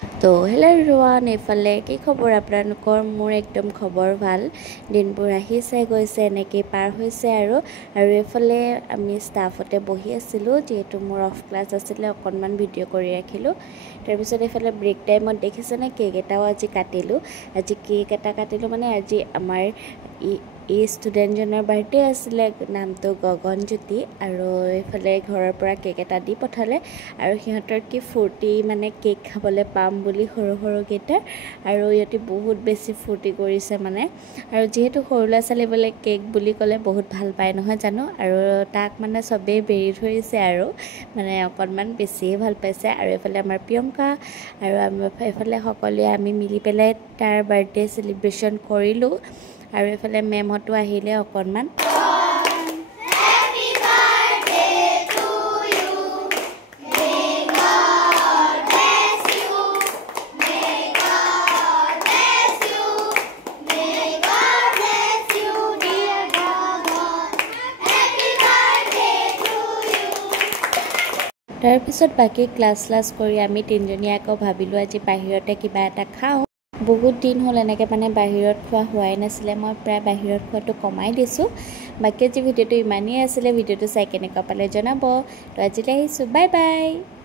তো hello' everyone, এইফালে কি খবৰ আপোনালোকৰ? মোৰ একদম খবৰ ভাল। দিনবোৰ আহিছে গৈছে এনেকৈ পাৰ হৈছে আৰু এইফালে আমি ষ্টাফতে বহি আছিলোঁ, যিহেতু মোৰ অফ ক্লাছ আছিলে, অকণমান ভিডিঅ' কৰি ৰাখিলোঁ। তাৰপিছত এইফালে ব্ৰেক টাইমত দেখিছেনে কেক এটাও আজি কাটিলোঁ। আজি কেক এটা কাটিলোঁ মানে আজি আমাৰ এই ষ্টুডেণ্টজনৰ বাৰ্থডে আছিলে, নামটো গগনজ্যোতি, আৰু এইফালে ঘৰৰ পৰা কেক এটা দি পঠালে আৰু সিহঁতৰ কি ফূৰ্তি মানে কেক খাবলৈ পাম বুলি সৰুকেইটা, আৰু ইহঁতে বহুত বেছি ফূৰ্তি কৰিছে মানে। আৰু যিহেতু সৰু ল'ৰা ছোৱালীবোৰে কেক বুলি ক'লে বহুত ভাল পায় নহয় জানো, আৰু তাক মানে চবেই বেৰি ধৰিছে আৰু মানে অকণমান বেছিয়ে ভাল পাইছে। আৰু এইফালে আমাৰ প্ৰিয়ংকা আৰু এইফালে সকলোৱে আমি মিলি পেলাই তাৰ বাৰ্থডে চেলিব্ৰেশ্যন কৰিলোঁ। আৰু এইফালে মেমহঁতো আহিলে অকণমান। তাৰপিছত বাকী ক্লাছ কৰি আমি তিনিজনীয়ে আকৌ ভাবিলোঁ আজি বাহিৰতে কিবা এটা খাওঁ। বহুত দিন হ'ল এনেকৈ মানে বাহিৰত খোৱা হোৱাই নাছিলে, মই প্ৰায় বাহিৰত খোৱাটো কমাই দিছোঁ। বাকী আজি ভিডিঅ'টো ইমানেই আছিলে, ভিডিঅ'টো চাই কেনেকুৱা পালে জনাব। তো আজিলৈ আহিছোঁ, বাই বাই।